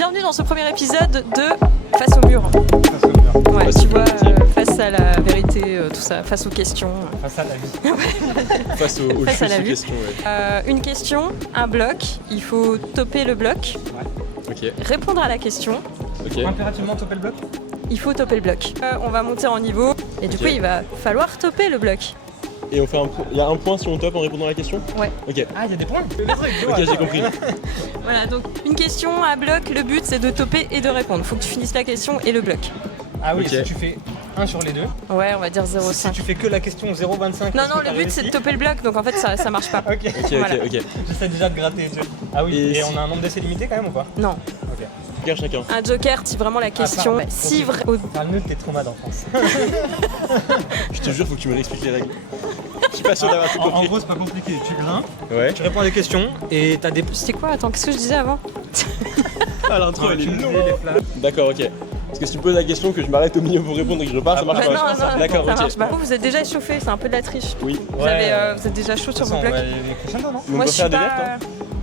bienvenue dans ce premier épisode de Face au mur. Face au mur. Ouais, Face tu au vois, mur, face à la vérité, tout ça, face aux questions. Face à la vie. Face aux Face à la choses, aux vie. questions, ouais. Une question, un bloc, il faut toper le bloc, Ok, répondre à la question, ok. Impérativement toper le bloc. il faut toper le bloc. On va monter en niveau et du Ok. coup il va falloir toper le bloc. Et on fait il y a un point si on top en répondant à la question? Ouais. Ok, Ah, il y a des points. ok, j'ai compris. Voilà, donc une question à bloc, le but c'est de toper et de répondre. Faut que tu finisses la question et le bloc. Ah oui, Ok. si tu fais 1 sur les deux. Ouais, on va dire Si 0,5. tu fais que la question 0,25. Non, est-ce non, que t'as le but c'est de réussi toper le bloc, donc en fait ça marche pas. Ok. Ok, Voilà. ok, ok. J'essaie déjà de gratter. Ah oui, Et et si- on a un nombre d'essais limité quand même ou pas? Non. Ok. Regarde chacun. Un joker si vraiment la question. pardon. Si Ok. vrai. Parle-nous de tes traumas d'enfance. Je te jure, faut que tu me réexpliques les règles. Je suis pas sûr d'avoir tout En compris. gros, c'est pas compliqué. Tu grimpes, Ouais. tu réponds à des questions et t'as des. C'était quoi? Attends, qu'est-ce que je disais avant? Ah, l'intro, elle est tu longue. mets les flammes. D'accord, ok. Parce que si tu me poses la question, que je m'arrête au milieu pour répondre et que je repars, ça marche Bah pas. non, non, D'accord, ça ok. marche pas. Vous êtes déjà échauffé, c'est un peu de la triche. Oui. Vous, vous êtes déjà chaud sur vos blocs. Les prochains temps, non? On peut faire des vertes, hein.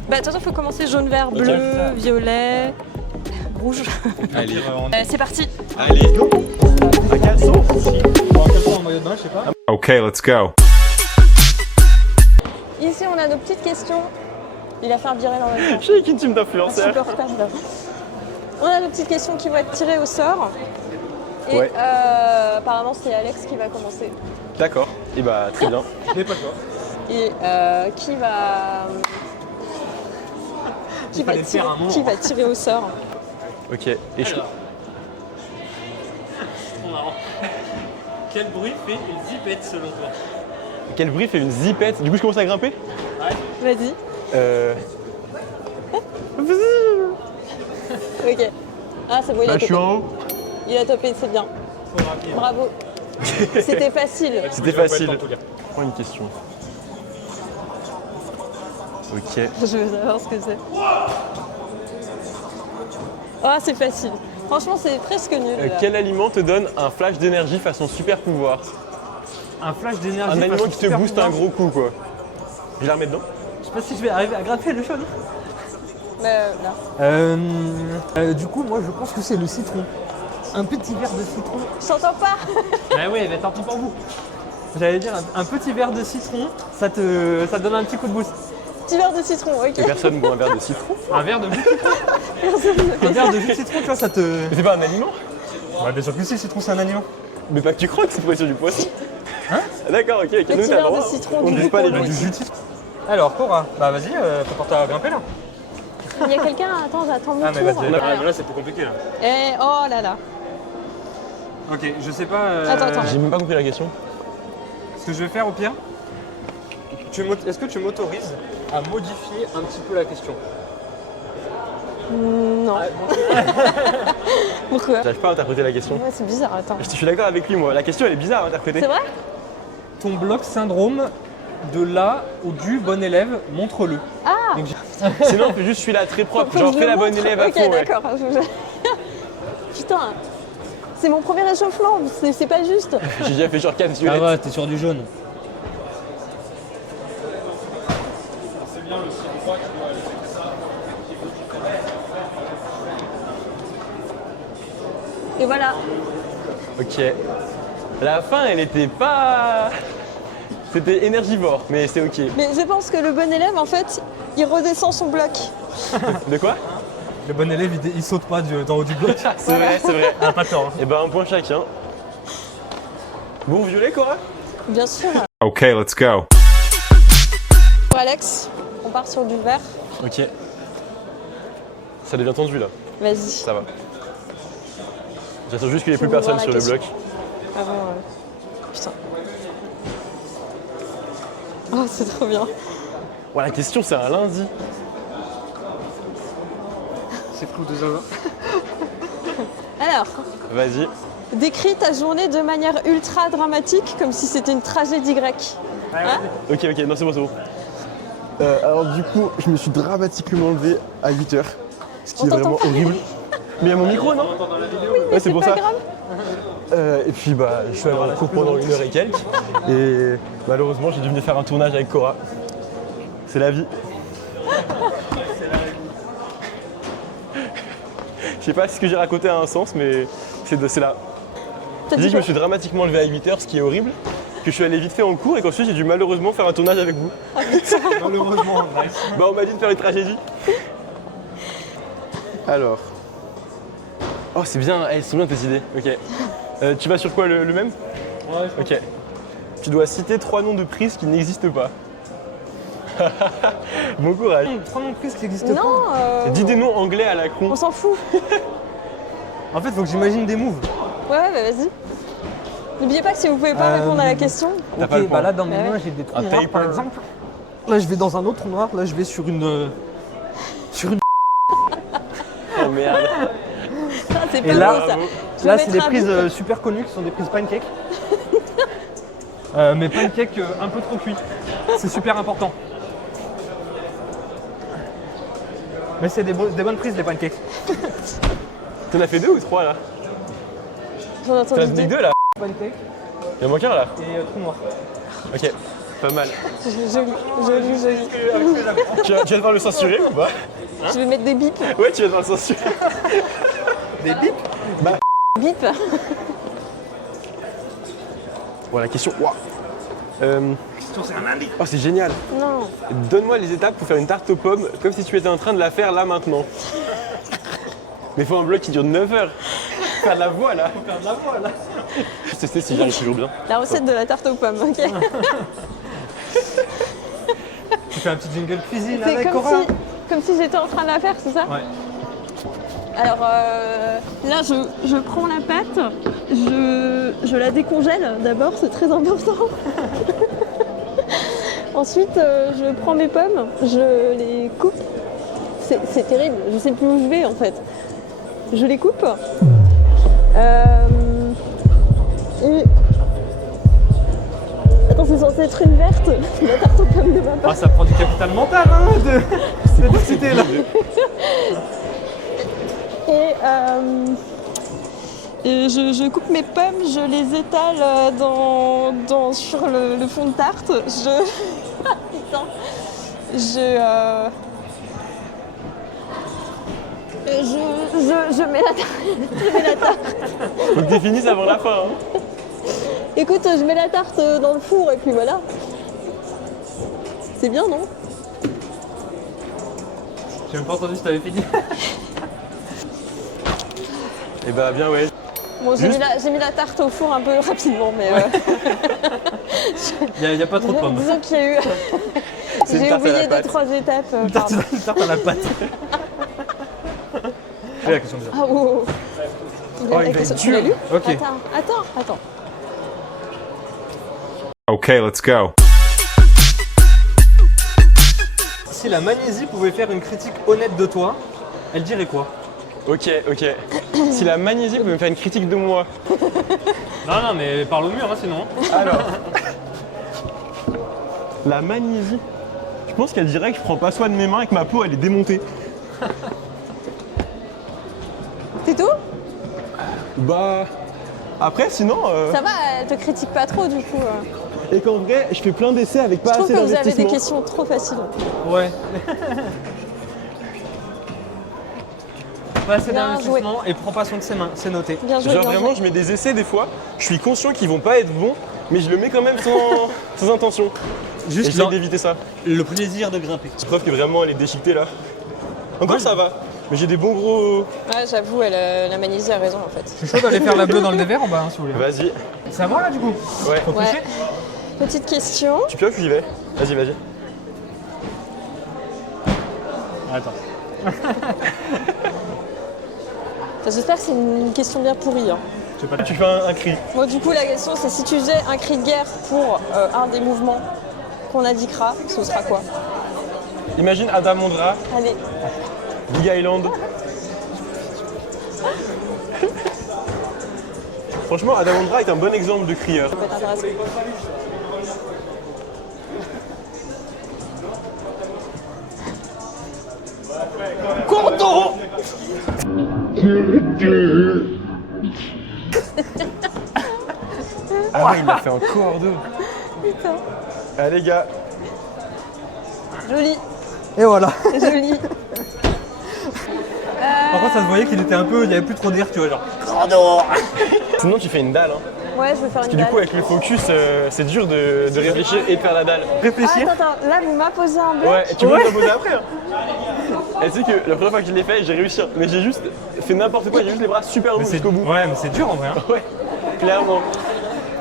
Bah attention, faut commencer jaune, vert, Ok. bleu, violet, rouge. Allez. C'est parti. Allez. Un caleçon. Bon, un caleçon en maillot de bain, je sais pas. Okay, let's go. Ici, on a nos petites questions. Il a fait un viré dans le Je suis avec une team d'influenceurs. Insupportable. On a nos petites questions qui vont être tirées au sort. Et Ouais. apparemment, c'est Alex qui va commencer. D'accord. Et bah, très bien. Je n'ai pas le choix. Et qui va. Qui va, fallait faire un moment. qui va tirer au sort. Ok. Et je. Quel bruit fait une zipette selon toi? Quel bruit fait une zipette? Du coup, je commence à grimper? Vas-y. Ok. Ah, c'est bon, il a Là, je suis topé. en haut. Il a topé, c'est bien. Bravo. C'était facile. C'était facile. Prends une question. Ok. Je veux savoir ce que c'est. Ah, c'est facile. Franchement, c'est presque nul. là. Quel aliment te donne un flash d'énergie façon super pouvoir? Un flash d'énergie. Un aliment façon qui te super booste un pouvoir. gros coup, quoi. Je la remets dedans? Je sais pas si je vais arriver à gratter le jaune. Là. Du coup, moi je pense que c'est le citron. Un petit verre de citron. Je t'entends pas. Bah oui, mais tant pis pour vous. J'allais dire un petit verre de citron, ça te donne un petit coup de boost. Petit verre de citron, ok. Et personne boit un verre de citron? Un verre de jus de citron. Un verre de jus de citron, tu vois, ça te. Mais c'est pas un aliment? Ouais, bien sûr que si, le citron c'est un aliment. Mais pas que tu crois que c'est pour être sur du poisson. Hein? D'accord, ok, ok. Petit Nous, t'as verre le de droit. citron, On du ne coup, juge pas les pour gens le ici. Jus de citron. Alors, Cora, bah vas-y, t'apportes à grimper là. Il y a quelqu'un, attends, j'attends mon Ah, mais tour. vas-y. Alors. Là c'est plus compliqué là. Eh, oh là là. Ok, je sais pas. Attends. J'ai même pas compris la question. Ce que je vais faire au pire, est-ce que tu m'autorises à modifier un petit peu la question? Non. Pourquoi? J'arrive pas à interpréter la question. Ouais, c'est bizarre, attends. Je suis d'accord avec lui, moi. La question, elle est bizarre à interpréter. C'est vrai? Ton bloc syndrome de la ou du bon élève, montre-le. Ah. Donc, Sinon, on fait juste celui-là très propre. Faut que Genre, je fais le la bonne montre. élève à Ok, fond, ouais. d'accord. Putain. C'est mon premier échauffement, c'est pas juste. J'ai déjà fait genre 4 Ah violettes. ouais, t'es sur du jaune. Et voilà. Ok. La fin, elle était pas. C'était énergivore, mais c'est ok. Mais je pense que le bon élève, en fait, il redescend son bloc. De quoi? Le bon élève, il saute pas d'en haut du bloc. C'est vrai, c'est vrai. Ah, pas tort. Et ben, un point chacun. Bon, violet, Cora? Bien sûr. Okay, let's go. Pour Alex, on part sur du vert. Ok. Ça devient tendu là, Vas-y. ça va. J'attends juste qu'il n'y ait plus Je veux voir personne la sur le question. bloc. Avant. Putain. Oh, c'est trop bien. Ouais, la question, c'est un lundi. C'est flou de Zaza. Alors, Vas-y. décris ta journée de manière ultra dramatique, comme si c'était une tragédie grecque. Hein? Ok, non, c'est bon, c'est bon. Alors, du coup, je me suis dramatiquement levé à 8h, ce qui On est t'entend vraiment pas. horrible. Mais il y a mon micro, non? Ouais, c'est pour pas ça. grave. Et puis, bah, je suis allé en cours pendant 1 heure et quelques. Et malheureusement, j'ai dû venir faire un tournage avec Cora. C'est la vie. Je sais pas si ce que j'ai raconté a un sens, mais c'est là. T'as J'ai dit que je me quoi suis dramatiquement levé à 8h, ce qui est horrible, que je suis allé vite fait en cours et qu'ensuite j'ai dû malheureusement faire un tournage avec vous. Malheureusement, nice. Bah on m'a dit de faire une tragédie. Alors. Oh c'est bien, elles sont bien tes idées. Ok. Tu vas sur quoi le même? Ouais, Ok. Tu dois citer 3 noms de prises qui n'existent pas. Bon courage. 3 noms de prises qui existent pas. Non, Dis des noms anglais à la con. on s'en fout. En fait, faut que j'imagine des moves. Ouais, bah vas-y. N'oubliez pas que si vous pouvez pas répondre à la question, T'as pas le Ok, point. bah là dans mes Ouais. mains j'ai des trous Un noirs taper. par exemple. Là je vais dans un autre trou noir, là je vais sur une. Oh merde. ça c'est Et pas là, beau ça. bravo. Je vais Là c'est mettre des un prises bip. super connues qui sont des prises pancakes. Mais pancakes un peu trop cuits. C'est super important. Mais c'est des bonnes prises les pancakes. T'en as fait 2 ou 3 là? J'en ai T'en as entendu fait deux. 2 là? Pancakes Il en manque un là? et trou noir. Ok, pas mal. Joli. Tu vas devoir le censurer ou pas? Je vais mettre des bips. Ouais, tu vas devoir le censurer. Des bips. Bip. Bon, la question. Waouh. Oh, c'est génial. Non. Donne-moi les étapes pour faire une tarte aux pommes comme si tu étais en train de la faire là maintenant. Mais faut un bloc qui dure 9 heures. Faire de la voix là. Faut faire de la voix là. Je vais tester si j'arrive toujours bien. La recette de la tarte aux pommes, ok. Tu fais un petit jingle cuisine C'est avec comme Cora. comme si j'étais en train de la faire, c'est ça? Ouais. Alors là, je prends la pâte, je la décongèle d'abord, c'est très important. Ensuite, je prends mes pommes, je les coupe. C'est terrible, je sais plus où je vais en fait. Je les coupe. Et... Attends, c'est censé être une verte, la tarte aux pommes de ma part. Ah, ça prend du capital mental hein, de décider là. Et je coupe mes pommes, je les étale sur le fond de tarte. Putain. Je mets la tarte. Faut que tu finisses avant la fin. Hein. Écoute, je mets la tarte dans le four et puis voilà. C'est bien, non? J'ai même pas entendu si t'avais fini. Et bah bien ouais. Bon, j'ai mis la tarte au four un peu rapidement, mais Y a pas trop de pommes. disons qu'il y a eu... C'est une J'ai tarte à la oublié pâte. 2-3 étapes. Une tarte, pardon. une tarte à la pâte. Fais la question déjà. Ah, oh. Oh, il va être Tu l'as dur. lu? Ok. Attends. Okay, let's go. Si la Magnésie pouvait faire une critique honnête de toi, elle dirait quoi? Ok. Si la Magnésie peut me faire une critique de moi. Non, mais parle au mur, hein, sinon. Alors. La Magnésie. Je pense qu'elle dirait que je prends pas soin de mes mains et que ma peau elle est démontée. C'est tout? Bah. Après sinon. Ça va, elle te critique pas trop du coup. Et qu'en vrai, je fais plein d'essais avec Je pas trouve assez que vous avez des d'investissement. questions trop faciles. Ouais. Pas assez Bien d'investissement et prends pas soin de ses mains, c'est noté. Bien joué, Genre bien vraiment, joué. je mets des essais des fois. Je suis conscient qu'ils vont pas être bons, mais je le mets quand même sans intention. Et Juste j'essaie d'éviter ça. le plaisir de grimper. C'est preuve que vraiment elle est déchiquetée là. Encore ça va, mais j'ai des bons gros. Ouais, j'avoue, la Magnésie a raison en fait. Je suis chaud d'aller faire la bleue dans le dévers en bas, hein, si vous voulez. Vas-y. C'est à moi là du coup. Ouais. Faut Ouais. pousser. Petite question. Tu pioches ou j'y vais? Vas-y. Attends. Enfin, j'espère que c'est une question bien pourrie. Hein. Tu fais un cri. Bon, du coup, la question c'est si tu faisais un cri de guerre pour un des mouvements qu'on indiquera, ce sera quoi? Imagine Adam Ondra, Allez, Big Island. Franchement, Adam Ondra est un bon exemple de crieur. ça peut être intéressant. Cordon. Ah ouais, il a fait un cordeau. Putain, Allez gars, joli, Et voilà. joli. Par contre, ça se voyait qu'il était un peu. Il y avait plus trop d'air, tu vois, genre. Sinon, tu fais une dalle. Hein. Ouais, je vais faire Parce une que du dalle. coup, avec le focus, c'est dur de réfléchir et de faire la dalle. Ah, Réfléchir. attends, là, vous m'imposez un bloc. Ouais, et tu peux te poser après. Hein. Et tu sais que la première fois que je l'ai fait, j'ai réussi. Hein. Mais j'ai juste fait n'importe quoi, j'ai juste les bras super longs jusqu'au bout. Ouais, mais c'est dur en vrai. Hein. Ouais, clairement.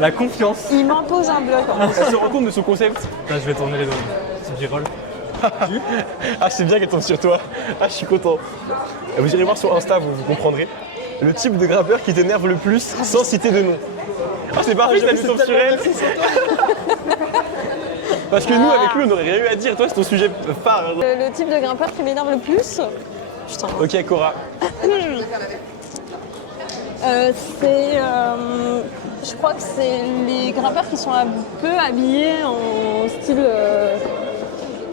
La confiance. Il m'impose un bloc. En fait. Elle se rend compte de son concept. Là, je vais tourner les doigts. Petit girol. Ah, c'est bien qu'elle tombe sur toi. Ah, je suis content. Vous irez voir sur Insta, vous comprendrez. Le type de grimpeur qui t'énerve le plus sans citer de nom. Ah, c'est parfait, ça lui tombe sur elle. Parce que nous, avec lui, on n'aurait rien eu à dire. Toi, c'est ton sujet phare. Hein. Le type de grimpeur qui m'énerve le plus. Putain. Ok, Cora. Je crois que c'est les grimpeurs qui sont un peu habillés en style.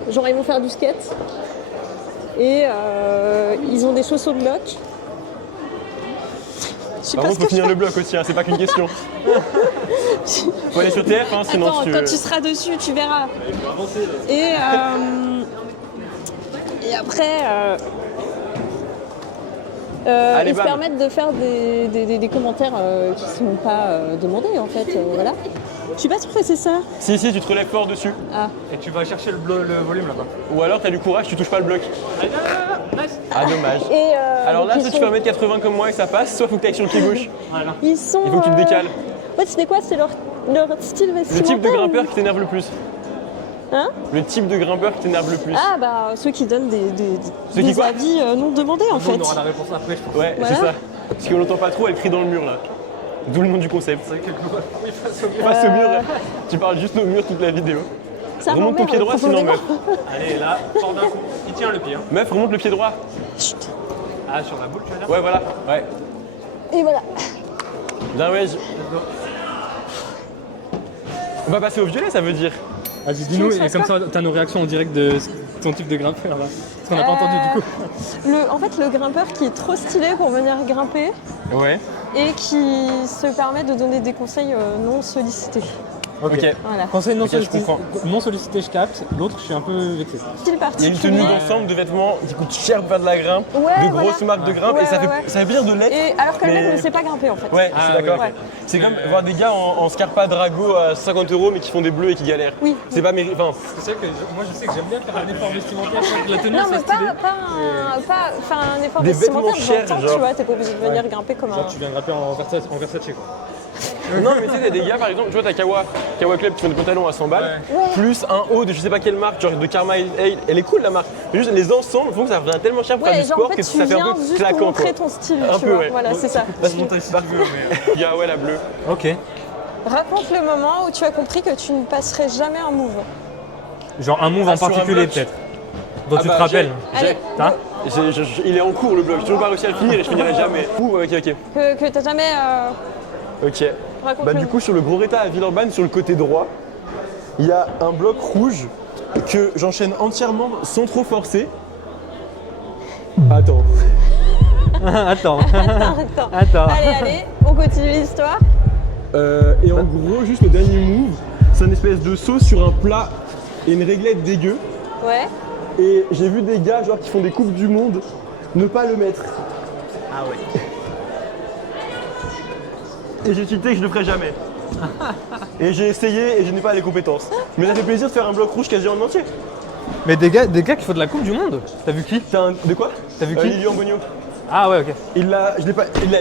Genre, ils vont faire du skate. Et ils ont des chaussons de bloc. Je sais Par pas contre, ce faut que je finir fais. le bloc aussi, hein, c'est pas qu'une question. Faut aller sur TF, hein, sinon Attends, si tu quand veux. tu seras dessus, tu verras. Et après, Allez, ils se bam. permettent de faire des commentaires qui sont pas demandés en fait. Voilà. Je sais pas si c'est ça. Si, tu te relèves fort dessus. Ah. Et tu vas chercher le volume là-bas. Ou alors, t'as du courage, tu touches pas le bloc. Ah, dommage. Et, Alors là, donc, soit ils tu fais sont- 1m80 comme moi et ça passe, soit faut que tu ailles sur le pied gauche. Voilà. Ils sont. Il faut que tu te décales. En fait, c'était quoi? C'est leur style Le vestimentaire. type de grimpeur qui t'énerve le plus. Hein? Le type de grimpeur qui t'énerve le plus. Ah bah ceux qui donnent Ceux qui des quoi avis non demandés en On fait. aura la réponse après, je pense. Ouais, Voilà. c'est ça. Parce qu'on l'entend pas trop, elle crie dans le mur là. D'où le nom du concept. C'est vrai que oui, face au mur. Face au mur, tu parles juste au mur toute la vidéo. Ça Remonte ton m'emmerde, pied droit sinon meuf. profondément. Allez, là, sors d'un coup. Il tient le pied. Hein. Meuf, remonte le pied droit. Chut. Ah, sur la boule, tu veux dire? Ouais, voilà. Ouais. Et voilà. Bien, ouais. On va passer au violet, ça veut dire. Vas-y, dis-nous, Tu veux et comme ça, t'as nos réactions en direct de ton type de grimpeur là. Parce qu'on n'a pas entendu du coup. En fait, le grimpeur qui est trop stylé pour venir grimper Ouais. et qui se permet de donner des conseils non sollicités. Ok. Voilà. Conseil non, Ok, je comprends. non sollicité, je capte. L'autre, je suis un peu vexé. Style Il y a particulier. une tenue d'ensemble de vêtements qui coûte cher pour faire de la grimpe, Ouais, de grosses voilà. marques de grimpe, Ouais, et ça, ouais, fait, ouais. ça fait plaisir de l'être. Et alors que le mec Mais- ne sait pas grimper en fait. Ouais, je suis Ah, d'accord. ouais. C'est comme voir des gars en Scarpa Drago à 50 € mais qui font des bleus et qui galèrent. Oui. C'est pas mérité. Enfin, C'est vrai que moi, je sais que j'aime bien faire un effort vestimentaire, que la tenue Non soit mais stylée. pas faire un effort Des vestimentaire, vêtements chers, j'entends, genre. tu vois, t'es pas obligé de venir grimper comme un... Genre, tu viens grimper en Versace quoi. non, mais tu sais, t'as des gars par exemple, tu vois, t'as Kawa Club qui font des pantalons à 100 balles, Ouais. plus un haut de je sais pas quelle marque, genre de Karma Ale. Elle est cool la marque. Mais juste les ensembles font que ça revient tellement cher pour faire Ouais, du genre sport en fait que tu ça fait un viens peu juste claquant quoi. montrer ton style, Un tu peu, vois, ouais. voilà, c'est ça. Passe mon taille si tu veux, mais. Il y a ouais la bleue. Ok. Raconte le moment où tu as compris que tu ne passerais jamais un move. Genre un move en sur un particulier bloc. peut-être. Dont Ah tu bah, te rappelles. Allez, T'as Il est en cours le bloc, j'ai toujours pas réussi à le finir et je finirai jamais. Ouh, ok. que t'as jamais... Ok. raconte Bah le du coup sur le Gros Reta à Villeurbanne, sur le côté droit, il y a un bloc rouge que j'enchaîne entièrement sans trop forcer. Attends. Attends. Attends. Attends. Allez, on continue l'histoire. Et en gros, juste le dernier move, c'est un espèce de saut sur un plat et une réglette dégueu. Ouais. Et j'ai vu des gars genre qui font des coupes du monde ne pas le mettre. Ah ouais. Et j'ai tilté que je ne le ferai jamais. Et j'ai essayé et je n'ai pas les compétences. Mais ça fait plaisir de faire un bloc rouge quasi en entier. Mais des gars qui font de la Coupe du Monde. T'as vu qui? De quoi T'as vu qui? Lilian Bonio. Ah ouais, ok. Il l'a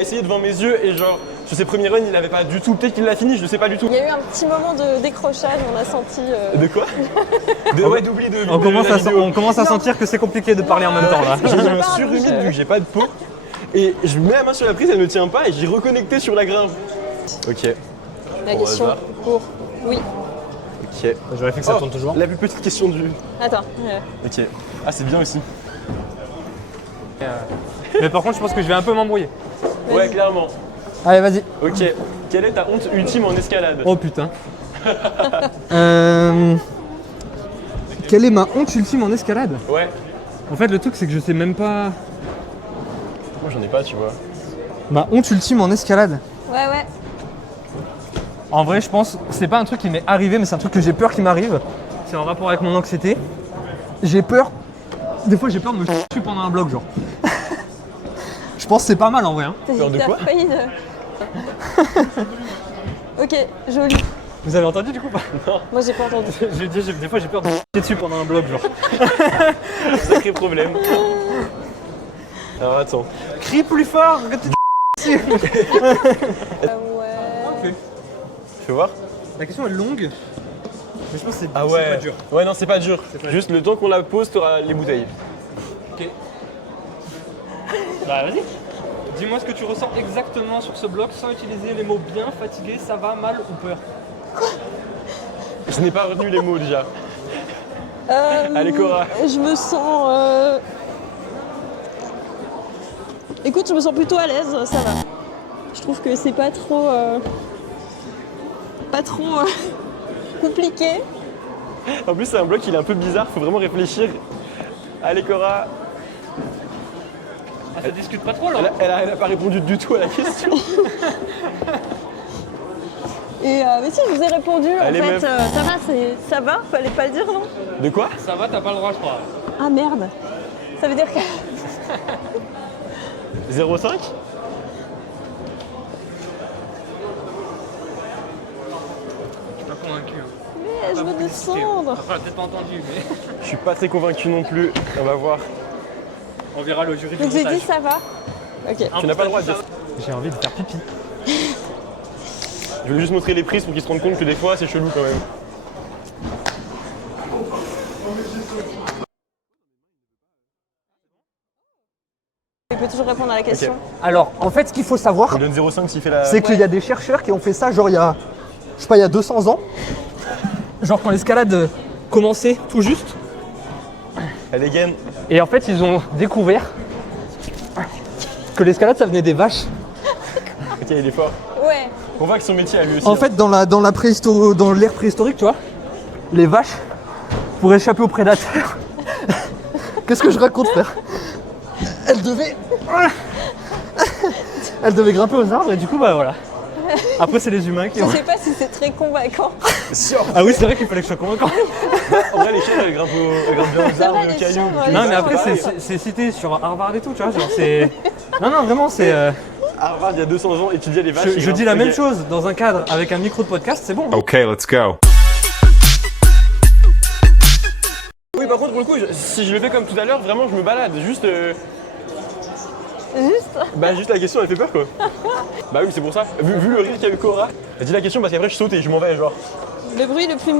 essayé devant mes yeux et genre sur ses premiers runs il avait pas du tout. Peut-être qu'il l'a fini, je ne sais pas du tout. Il y a eu un petit moment de décrochage, on a senti... De quoi d'oubli de On commence la à, vidéo. on commence à sentir que c'est compliqué de parler en même temps là. J'ai eu un Pas surhumide obligé. vu que j'ai pas de peau. Et je mets la main sur la prise, elle ne tient pas et j'ai reconnecté sur la grimpe. Ok. La Au question hasard. pour... Oui. Ok. Je vérifie que ça tourne toujours. La plus petite question du. Attends. Ok. Ah c'est bien aussi. Mais par contre, je pense que je vais un peu m'embrouiller. Ouais clairement. Allez, vas-y. Ok. Quelle est ta honte ultime en escalade? Oh putain. Quelle est ma honte ultime en escalade? Ouais. En fait, le truc, c'est que je sais même pas. Moi j'en ai pas tu vois. Ma honte ultime en escalade. Ouais, ouais. En vrai, je pense, c'est pas un truc qui m'est arrivé, mais c'est un truc que j'ai peur qu'il m'arrive. C'est en rapport avec mon anxiété. J'ai peur. Des fois, j'ai peur de me chier pendant un bloc, genre. Je pense que c'est pas mal en vrai. Hein. Peur de T'as quoi failli de- Ok, joli. Vous avez entendu du coup pas? Moi j'ai pas entendu. Des fois j'ai peur de chier dessus pendant un blog genre. Sacré problème. Alors attends. Crie plus fort que tu... Ouais. Fais voir. La question est longue. Mais je pense que c'est Ah ouais. pas dur. Ouais, non, c'est pas dur. pas Juste le temps qu'on la pose, t'auras les bouteilles. Ok. Bah vas-y. Dis-moi ce que tu ressens exactement sur ce bloc sans utiliser les mots bien, fatigué, ça va, mal ou peur. Je n'ai pas retenu les mots déjà. Allez, Cora. Je me sens. Écoute, je me sens plutôt à l'aise, ça va. Je trouve que c'est pas trop. Compliqué. En plus, c'est un bloc, il est un peu bizarre, faut vraiment réfléchir. Allez, Cora. Ah, ça discute pas trop là. Elle a pas répondu du tout à la question. Et mais si, je vous ai répondu, Allez, en fait, meuf. ça va, fallait pas le dire, non? De quoi? Ça va, t'as pas le droit, je crois. Ah merde. Ça veut dire que. 0,5? Je suis pas convaincu. Mais je veux descendre. Enfin, peut-être pas entendu, mais Je suis pas très convaincu non plus. On va voir. on verra le jury du Donc j'ai montage. dit ça va. Ok. Tu n'as pas le droit de dire. J'ai envie de faire pipi. Je voulais juste montrer les prises pour qu'ils se rendent compte que des fois, c'est chelou quand même. Tu peux toujours répondre à la question. Alors, en fait, ce qu'il faut savoir, Il donne 0,5 s'il fait la. c'est qu'il y a des chercheurs qui ont fait ça, genre il y a, je sais pas, il y a 200 ans. Genre quand l'escalade commençait tout juste. Elle dégaine. Et en fait, ils ont découvert que l'escalade, ça venait des vaches. Ok, il est fort. Ouais. On voit que son métier à lui aussi. En fait, dans l'ère préhistorique, tu vois, les vaches, pour échapper aux prédateurs, qu'est-ce que je raconte, frère? Elles devaient grimper aux arbres et du coup, bah voilà. Après, c'est les humains qui Je ont... sais pas si c'est très convaincant. Ah oui, c'est vrai qu'il fallait que je sois convaincant. En vrai, les chèvres, elles grimpent bien aux C'est arbres, vrai, aux les cailloux. chèvres, Non, mais les après, chèvres. c'est cité sur Harvard et tout, tu vois. Genre, c'est. Non, non, vraiment, c'est. Harvard, il y a 200 ans, étudiait les vaches. Je dis la même chose dans un cadre avec un micro de podcast, c'est bon. Okay, let's go. Oui, par contre, pour le coup, si je le fais comme tout à l'heure, vraiment, je me balade. Juste. Juste. Bah, juste la question, elle fait peur quoi. Bah oui, c'est pour ça. Vu le rire qu'il y a eu Cora, dis la question parce qu'après, je saute et je m'en vais, genre. Le bruit le plus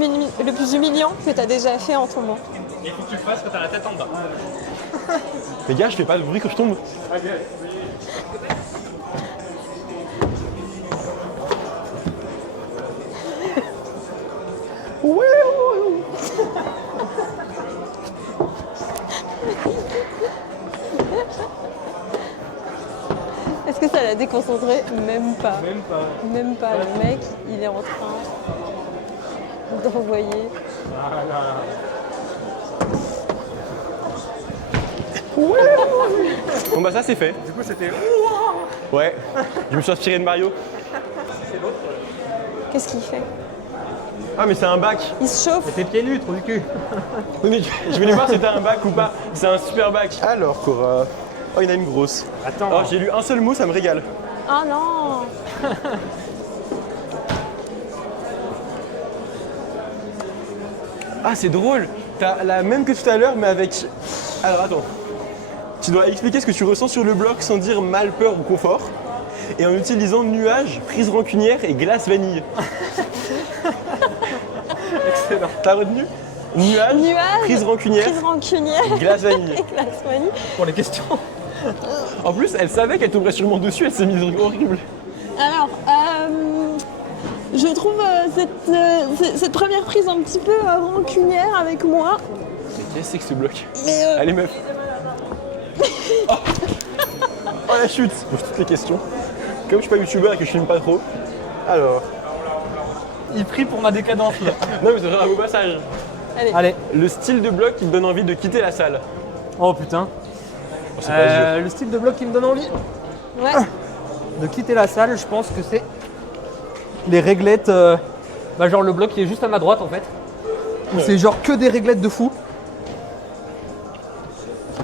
humiliant que t'as déjà fait en tombant. Il faut que tu le fasses quand t'as la tête en bas. Les gars, je fais pas de bruit quand je tombe. Est-ce que ça l'a déconcentré? Même pas. Même pas. Même pas. Le mec, il est en train d'envoyer. Bon bah ça c'est fait. Du coup, c'était. Ouais. Je me suis inspiré de Mario. Qu'est-ce qu'il fait? Ah mais c'est un bac. Il se chauffe. Tes pieds nus, trop du cul. Oui mais je voulais voir si c'était un bac ou pas. C'est un super bac. Alors Cora. Oh il y en a une grosse. Attends. Oh j'ai lu un seul mot, ça me régale. Ah non. Ah c'est drôle. T'as la même que tout à l'heure mais avec... Alors attends. Tu dois expliquer ce que tu ressens sur le bloc sans dire mal, peur ou confort. Et en utilisant nuage, prise rancunière et glace vanille. Excellent. T'as retenu? Nuage, prise rancunière, Prise rancunière. glace vanille. Et glace vanille. Pour les questions. En plus, elle savait qu'elle tomberait sûrement dessus, elle s'est mise horrible. Alors, je trouve cette première prise un petit peu rancunière avec moi. Qu'est-ce que c'est que ce bloc? Mais Allez meuf. Oh. Oh la chute. Je pose toutes les questions. Comme je suis pas youtubeur et que je filme pas trop. Alors. Il prie pour ma décadence là. Non mais c'est vraiment un beau passage. Allez. Le style de bloc qui te donne envie de quitter la salle. Oh putain. Oh, c'est pas dur. Le style de bloc qui me donne envie ouais. de quitter la salle, je pense que c'est les réglettes. Bah genre le bloc qui est juste à ma droite en fait. Où c'est genre que des réglettes de fou.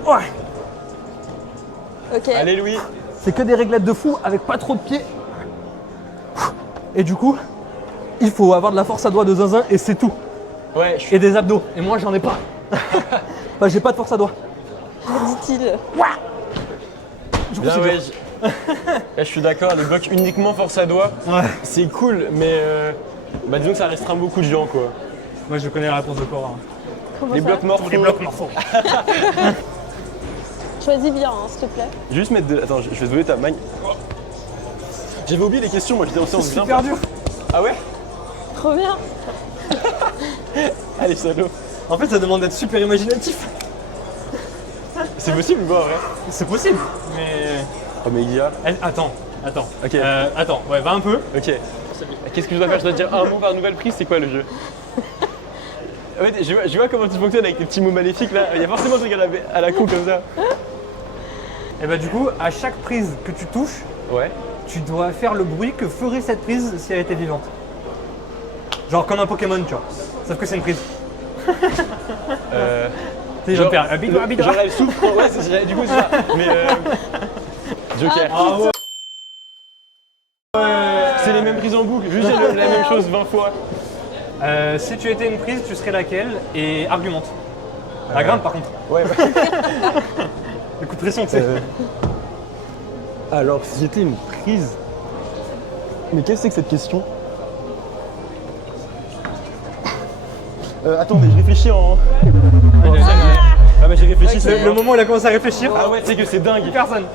Ouais. Ok. Allez Louis. c'est que des réglettes de fou avec pas trop de pieds. Et du coup, il faut avoir de la force à doigts de zinzin et c'est tout. Ouais, Et des abdos. Et moi, j'en ai pas. Bah, j'ai pas de force à doigts. Dit-il. Du coup, bien, c'est ouais. dur. Là, je suis d'accord, les blocs uniquement force à doigts, Ouais. c'est cool, mais bah, disons que ça restreint beaucoup de gens, quoi. Moi, je connais la réponse de Cora. Comment Les ça blocs morphos. Les blocs morphos. Choisis bien, hein, s'il te plaît. Je vais juste mettre de... Attends, je vais donner ta magne. J'avais oublié les questions, moi j'étais en séance. C'est super dur. Ah ouais? Trop bien. Allez, salaud. En fait, ça demande d'être super imaginatif. C'est possible ou pas, en vrai? C'est possible, mais. Oh, mais gars. Attends. Ok. Attends, ouais, va un peu. Ok. Qu'est-ce que je dois faire? Je dois dire un mot par nouvelle prise, c'est quoi le jeu? En fait, je vois comment tu fonctionnes avec tes petits mots maléfiques là. Il y a forcément un truc à la con comme ça. Et bah, du coup, à chaque prise que tu touches, Ouais. tu dois faire le bruit que ferait cette prise si elle était vivante. Genre comme un Pokémon, tu vois. Sauf que c'est une prise. Tu sais, je vais faire un bidouin, bidouin. Genre elle souffle. Ouais, du coup c'est ça. Mais Joker. Ah, C'est les mêmes prises en boucle, juste la même chose 20 fois. Si tu étais une prise, tu serais laquelle? Et argumente. La grande par contre. Ouais. Le coup de pression, tu sais. Alors, si j'étais une prise. Mais qu'est-ce que c'est que cette question? Attendez, je réfléchis en. Ah bah j'ai réfléchi. Le moment où il a commencé à réfléchir, Ah ouais, tu sais que c'est dingue. personne.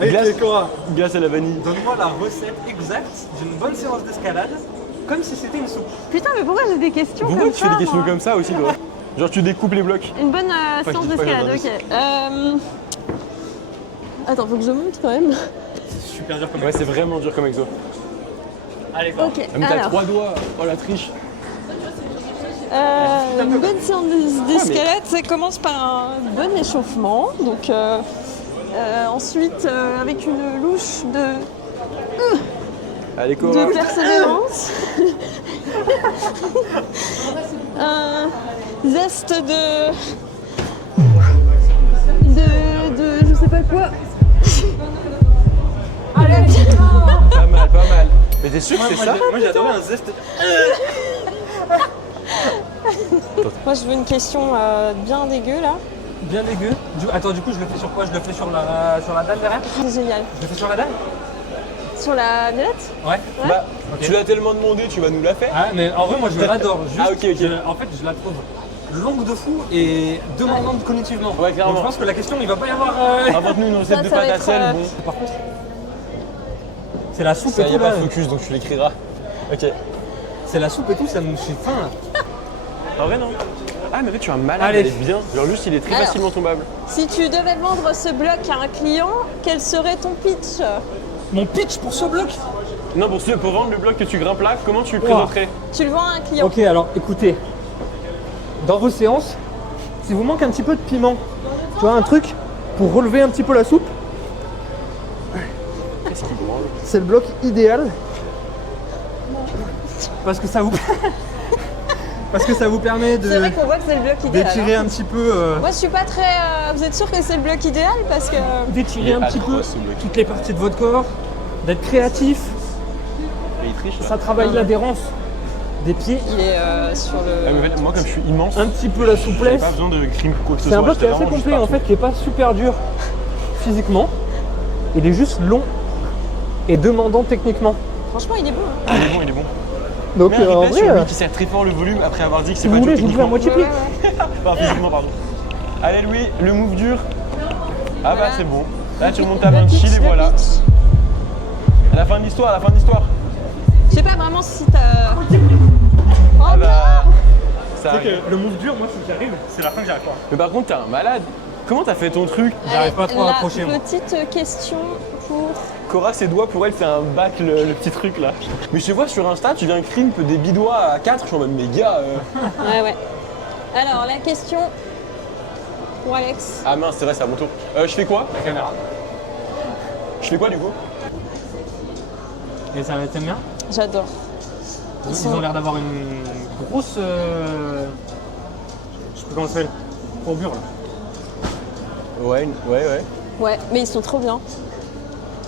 Glace à la vanille. Donne-moi la recette exacte d'une bonne séance d'escalade, comme si c'était une soupe. Putain, mais pourquoi j'ai des questions Pourquoi comme tu ça fais des questions moi comme ça aussi, toi? Genre, tu découpes les blocs. Une bonne Pas séance que je dise pas d'escalade, les ok. Attends, faut que je monte quand même. Super dur comme Ouais, c'est vraiment dur comme exo. Allez, go. Ok, Ah, mais t'as alors. 3 doigts. Oh la triche. Une bonne séance d'escalade, ça commence par un bon échauffement. Donc, ensuite, avec une louche Allez, Cora. de persévérance. Un zeste de. Je sais pas quoi. Pas mal, pas mal. Mais t'es sûr que c'est ça? Moi j'ai adoré un zeste. Moi, je veux une question bien dégueu là. Bien dégueu. Attends, du coup, je le fais sur quoi? Je le fais sur la dalle derrière? C'est génial. Je le fais sur la dalle? Sur la violette? Ouais. Bah, Ok. tu l'as tellement demandé, tu vas nous la faire. Ah, mais en vrai, moi je l'adore. Juste, Ah, ok, ok. en fait, je la trouve longue de fou et demandante cognitivement. Ouais, clairement. Donc, je pense que la question, il va pas y avoir. Invente-nous une recette Ça de va pâte à être, sel, bon. Par contre, c'est la soupe Ça et y tout a pas là. focus, donc tu l'écriras. Ok. C'est la soupe et tout, ça me fait faim là. En vrai, non. Ah, mais en fait, tu es un malade, Allez. elle est bien. Genre, juste, il est très Alors. facilement tombable. Si tu devais vendre ce bloc à un client, quel serait ton pitch? Mon pitch pour ce bloc. Non, pour vendre le bloc que tu grimpes là, comment tu le présenterais? Tu le vends à un client. Ok, alors écoutez, dans vos séances, s'il vous manque un petit peu de piment, tu vois, un truc pour relever un petit peu la soupe, Qu'est-ce qu'il branle? c'est le bloc idéal. Parce que ça vous, parce que ça vous permet C'est vrai qu'on voit que c'est le bloc idéal. d'étirer hein. un petit peu, Moi, je suis pas très. Vous êtes sûr que c'est le bloc idéal? Parce que. d'étirer un petit peu atroce, ce bloc. toutes les parties de votre corps, d'être créatif. Mais il triche là. Ça travaille l'adhérence des pieds, Il est sur le. Ah, mais en fait, moi, comme je suis immense, un petit peu la j'ai souplesse. pas besoin de crime ou quoi que ce C'est soit. un bloc qui est j'étais assez vraiment juste complet en partout. fait, qui est pas super dur physiquement. Il est juste long et demandant techniquement. Franchement, il est bon. hein. Ah, il est bon, il est bon. Donc Mais en répète vrai, sur lui qui serre très fort le volume après avoir dit que c'est si pas vous voulez, dur je vous le fais à techniquement. moitié Ouais, prix. ouais, ouais. Pas physiquement, pardon. Allez, Louis, le move dur. Ah bah, Voilà. c'est bon. Là, tu remontes ta Le main de pitch, chill et le voilà. pitch. À la fin de l'histoire, à la fin de l'histoire. Je sais pas vraiment si t'as. Oh Ah non. bah. Ça arrive. le move dur, moi, si j'y arrive, c'est la fin que j'y arrive pas. Mais par contre, t'es un malade. Comment t'as fait ton truc? J'arrive pas trop à la approcher, moi. petite question pour. Cora, ses doigts, pour elle, c'est un bac, le petit truc là. Mais je te vois sur Insta, tu viens crimp des bidois à 4. Je suis en mode, mais gars. Ouais, ouais. Alors, la question pour Alex. Ah mince, c'est vrai, c'est à mon tour. Je fais quoi? La caméra. Je fais quoi du coup? Et ça t'aimes bien? J'adore. Ils ont l'air d'avoir une grosse. Je sais plus comment ça s'appelle. Courbure là. Ouais, ouais. Ouais, mais ils sont trop bien.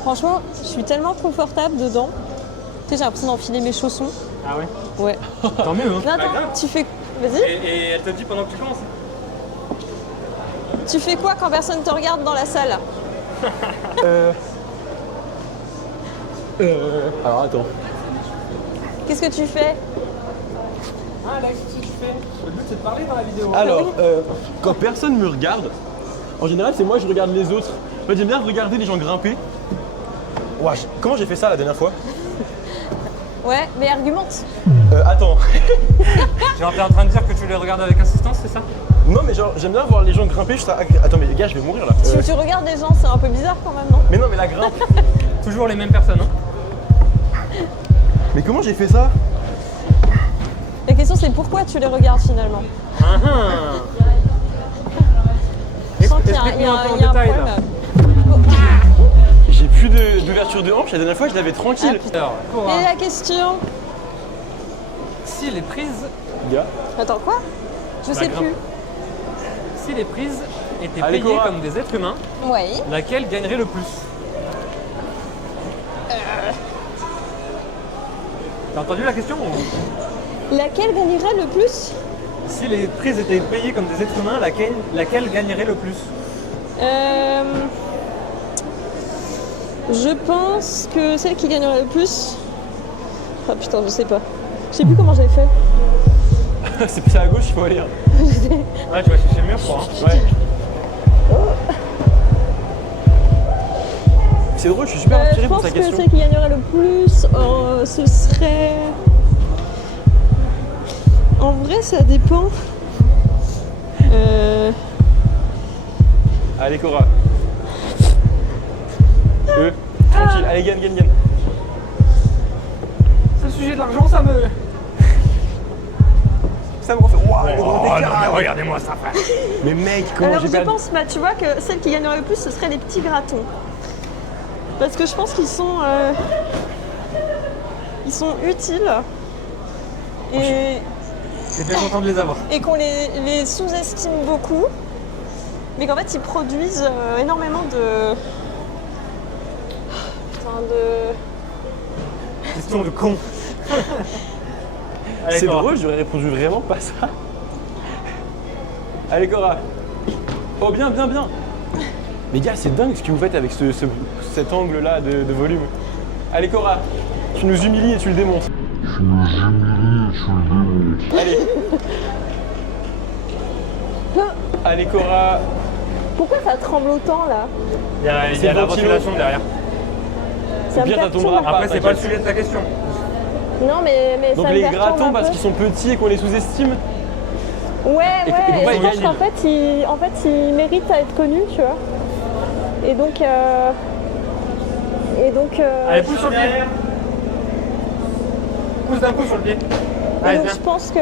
Franchement, je suis tellement confortable dedans. Tu sais, j'ai l'impression d'enfiler mes chaussons. Ah ouais. Ouais. Tant mieux, hein. Non, attends, grave. tu fais. Vas-y. Et elle te dit pendant que tu commences. Tu fais quoi quand personne te regarde dans la salle? Alors attends. Qu'est-ce que tu fais? Ah, Alex, qu'est-ce que tu fais? Le but c'est de parler dans la vidéo. Alors, quand personne me regarde, en général c'est moi je regarde les autres. En fait, j'aime bien regarder les gens grimper. Ouah, comment j'ai fait ça la dernière fois? Ouais, mais argumente. Attends. Genre, t'es en train de dire que tu les regardes avec assistance, c'est ça? Non mais genre j'aime bien voir les gens grimper, je suis attends mais les gars je vais mourir là. Tu regardes les gens, c'est un peu bizarre quand même, non? Mais non mais la grimpe. Toujours les mêmes personnes, hein? Mais comment j'ai fait ça? La question c'est pourquoi tu les regardes finalement? Je sens qu'il y a Explique-nous un peu en il y a un détail, problème. là. J'ai plus d'ouverture de hanche, la dernière fois je l'avais tranquille. Alors, Cora, Et la question? si les prises, Gars. Attends, quoi? Je sais grimpe. plus. si les prises étaient Allez, payées Cora. comme des êtres humains, Oui. laquelle gagnerait le plus? T'as entendu la question ou... Laquelle gagnerait le plus? Si les prises étaient payées comme des êtres humains, laquelle gagnerait le plus? Je pense que celle qui gagnerait le plus. Ah putain, je sais pas. Je sais plus comment j'ai fait. C'est plus à gauche, il faut aller. Ouais, tu vas chercher le mur, je crois. Hein. Ouais. C'est drôle, je suis super Je inspiré pour pense sa que question. celle qui gagnerait le plus, ce serait. En vrai, ça dépend. Allez Cora. Tranquille, allez gagne. C'est le sujet de l'argent, ça me... Ça me refait. Waouh, le gros écart. regardez-moi ça, frère. Mais mec, comment Alors j'ai je perdu? pense, bah, tu vois que celle qui gagnerait le plus, ce serait les petits gratons. Parce que je pense qu'ils sont utiles. Et, T'es bien content de les avoir. et qu'on les sous-estime beaucoup. Mais qu'en fait, ils produisent énormément de. Putain, de. Question de con. Allez, C'est Cora. drôle, j'aurais répondu vraiment pas ça. Allez Cora. Oh bien. Mais gars, c'est dingue ce que vous faites avec cet angle-là de volume. Allez Cora, tu nous humilies et tu le démontes. Allez. Allez Cora. Pourquoi ça tremble autant là? Il y a C'est la ventilo. ventilation derrière. Ça me pire, ça perturbe tombera un pas. Après, c'est pas le t'inquiète. sujet de ta question. peu. Non, mais Donc ça me les perturbe gratons un parce peu. qu'ils sont petits et qu'on les sous-estime. Ouais, Et pourquoi ouais, ils je pense gagnent, qu'en fait, ils méritent à être connus, tu vois. Et donc. Allez, pousse sur le pied. Pousse d'un coup sur le pied. et Allez, donc viens. je pense que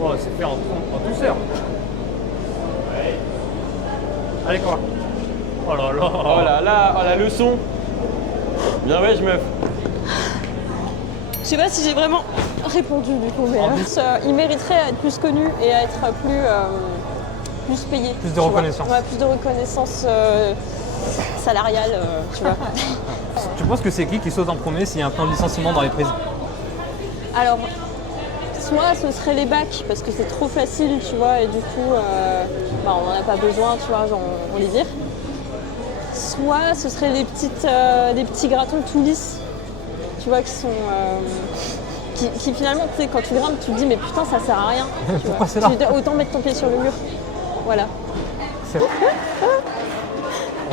Oh, c'est fait en douceur. Allez, Cora. Oh là là. Oh là là, oh la leçon. Bien ouais, meuf. je sais pas si j'ai vraiment répondu du coup, mais ils mériteraient à être plus connus et à être plus payés. Plus de tu vois. reconnaissance. Ouais, plus de reconnaissance salariale, tu vois. Tu penses que c'est qui saute en premier s'il y a un plan de licenciement dans les prises? Alors, soit ce serait les bacs parce que c'est trop facile, tu vois, et du coup, on n'en a pas besoin, tu vois, genre, on les vire. Soit ce serait des petits gratons tout lisses, tu vois, qui sont. Qui finalement, tu sais, quand tu grimpes, tu te dis, mais putain, ça sert à rien. Tu Pourquoi vois. c'est là? Autant mettre ton pied sur le mur. Voilà.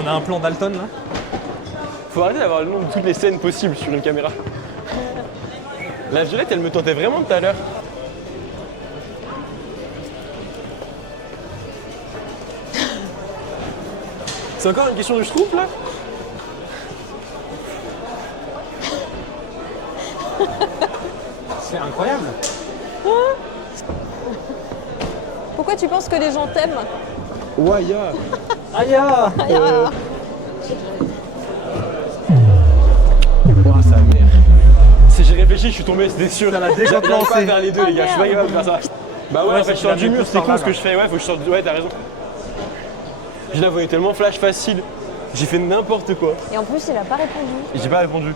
On a un plan Dalton là. Faut arrêter d'avoir le nom de toutes les scènes possibles sur une caméra. La violette, elle me tentait vraiment tout à l'heure. C'est encore une question de schtroumpf là? C'est incroyable. Pourquoi tu penses que les gens t'aiment? Ouais, ya. Aïe. Oh, sa mère. Si j'ai réfléchi, je suis tombé, c'était sûr. Ça l'a déjà J'arrive pas à lancé. faire les deux, les gars, je suis pas capable de faire ça. Bah ouais, Ouais, en fait, je c'est sors qu'il du a mur, mis c'est plus con par ce là, que je fais. Ouais, faut que je sorte. Ouais, t'as raison. Je la voyais tellement flash facile. J'ai fait n'importe quoi. Et en plus, il a pas répondu. Et j'ai pas répondu.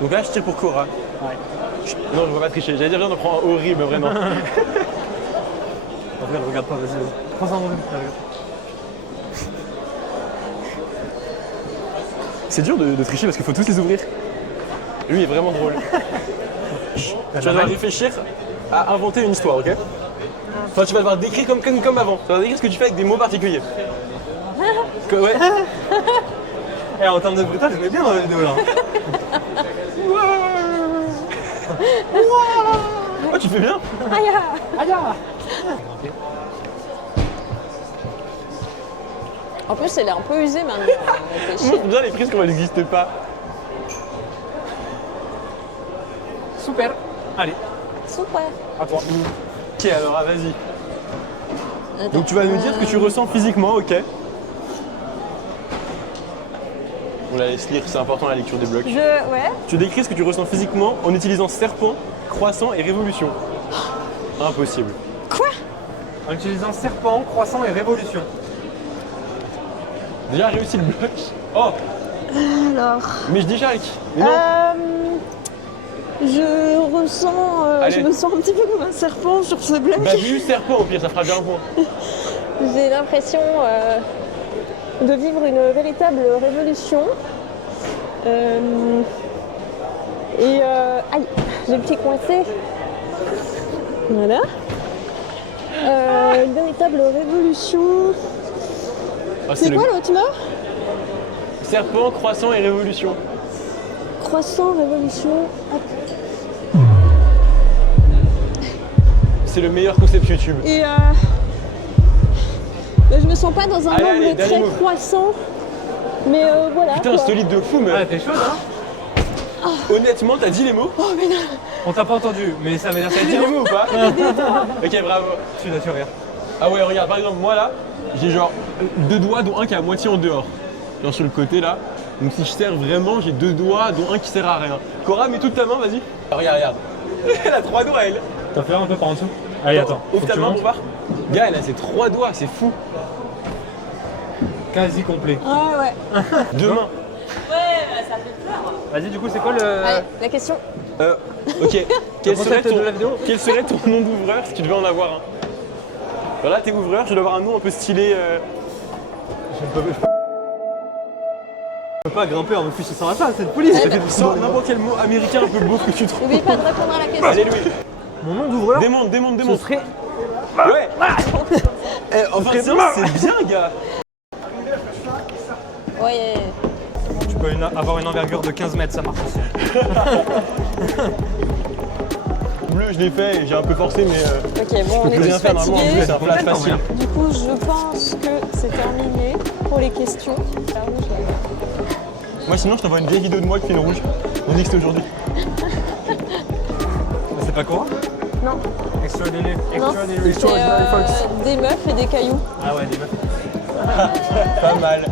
Donc là, je tire pour Cora. Ouais. Non, je ne vais pas tricher. J'allais dire, viens, on en prend un horrible, vraiment. En vrai, regarde pas, vas-y. Prends ça en revue. C'est dur de tricher parce qu'il faut tous les ouvrir. Lui est vraiment drôle. Tu vas devoir réfléchir à inventer une histoire, ok? Enfin, tu vas devoir décrire comme avant. Tu vas décrire ce que tu fais avec des mots particuliers. Ouais. Eh, en termes de bruitage, je mets bien dans la vidéo là. Oh, tu fais bien? En plus, elle est un peu usée maintenant. J'aime bien les prises comme elles n'existent pas. Super. Allez, Super. à toi. Ok, alors, ah, vas-y. Attends. Donc, tu vas nous dire ce que tu ressens physiquement, ok? On la laisse lire, c'est important la lecture des blocs. Ouais. Tu décris ce que tu ressens physiquement en utilisant serpent, croissant et révolution. Impossible. En utilisant serpent, croissant et révolution. Déjà réussi le bloc. Oh! Alors. Mais je dis Jacques. Mais non. Je ressens. Allez. Je me sens un petit peu comme un serpent sur ce bloc. Bah vu serpent au pire, ça fera déjà un point. J'ai l'impression de vivre une véritable révolution. Aïe, j'ai le pied coincé. Voilà. Une véritable révolution. Ah, C'est quoi l'autre mot? Serpent, croissant et révolution. Croissant, révolution. Hop. C'est le meilleur concept YouTube. Et je me sens pas dans un Allez, angle allez, très dernier mot. croissant. Mais voilà. Putain, quoi. solide de fou, meuf. Ouais, t'es chaude, hein? Honnêtement, t'as dit les mots? Oh mais non. On t'a pas entendu, mais ça veut dire que T'as ça dit les mots ou pas? Ok, bravo. Je suis naturel. Ah ouais, regarde, par exemple, moi là, j'ai genre 2 doigts, dont un qui est à moitié en dehors. Genre sur le côté là. Donc si je serre vraiment, j'ai 2 doigts, dont un qui sert à rien. Cora, mets toute ta main, vas-y. Regarde. Elle a 3 doigts, elle. T'en fais un peu par en dessous? Allez, attends. Ouvre ta main pour voir. Gars, elle a ses 3 doigts, c'est fou. Quasi complet. Ouais. 2 mains. Vas-y, du coup, c'est quoi le. Allez, la question. Ok, quel concept serait, de la vidéo quel serait ton nom d'ouvreur si tu devais en avoir un? Voilà, t'es ouvreur, tu dois avoir un nom un peu stylé. Je peux pas grimper en me fichant sans la place, c'est une police. Sors n'importe quel mot américain un peu beau que tu trouves. N'oublie pas de répondre à la question. Allez, Louis. Mon nom d'ouvreur, Démonte. ce serait. Ouais. Enfin, c'est bien, gars. Ouais. Tu peux avoir une envergure de 15 mètres, ça marche aussi. Bleu, je l'ai fait, j'ai un peu forcé, mais Ok, bon, on je est peux rien tous faire normalement. En bleu, fatigués. c'est un flash facile. Du coup, je pense que c'est terminé pour les questions. Moi, sinon, je t'envoie une vieille vidéo de moi qui fait une rouge. On dit que c'était aujourd'hui. C'est pas quoi? Non, Extraordinary. non, Extraordinary. c'est des meufs et des cailloux. Ah ouais, des meufs. Pas mal.